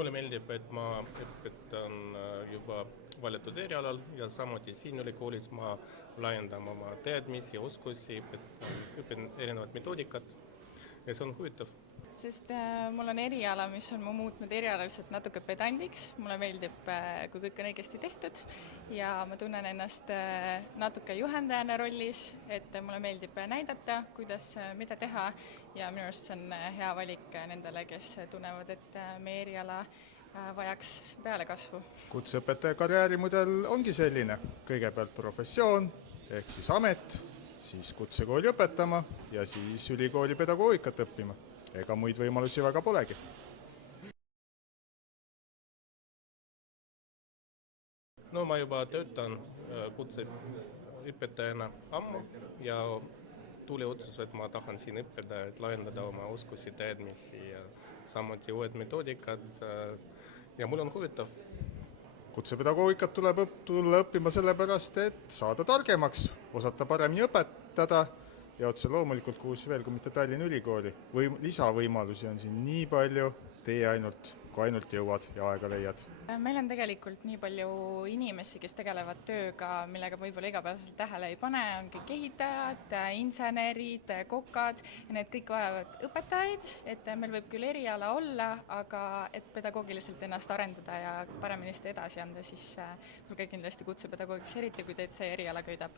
Mulle meeldib, et ma õpetan juba valitud erialal ja samuti siin ülikoolis ma laiendan oma teadmisi ja oskusi, õpin erinevad metoodikat ja see on huvitav. Sest mul on eriala, mis on mu muutnud erialaliselt natuke pedandiks. Mulle meeldib, kui kõik on õigesti tehtud ja ma tunnen ennast natuke juhendajana rollis, et mulle meeldib näidata, kuidas mida teha ja minu arust see on hea valik nendele, kes tunnevad, et meie eriala vajaks pealekasvu. Kutseõpetaja karjäärimudel ongi selline, kõigepealt professioon ehk siis amet, siis kutsekooli õpetama ja siis ülikooli pedagoogikat õppima. Ega muid võimalusi väga polegi. No ma juba töötan kutseõpetajana ammu ja tuli otsus, et ma tahan siin õppida, et laiendada oma oskusi, teadmisi ja samuti uued metoodikad ja mul on huvitav. Kutsepedagoogikat tuleb tulla õppima sellepärast, et saada targemaks, osata paremini õpetada ja otse loomulikult kuus veel, kui mitte Tallinna Ülikooli. Lisavõimalusi on siin nii palju, tee kui ainult jõuad ja aega leiad. Meil on tegelikult nii palju inimesi, kes tegelevad tööga, millega võib-olla igapäevaselt tähele ei pane, on kõik ehitajad, insenerid, kokad ja need kõik vajavad õpetajaid, et meil võib küll eriala olla, aga et pedagoogiliselt ennast arendada ja paremini seda edasi anda, siis tulge kindlasti kutsepedagoogiks, eriti kui teid see eriala köidab.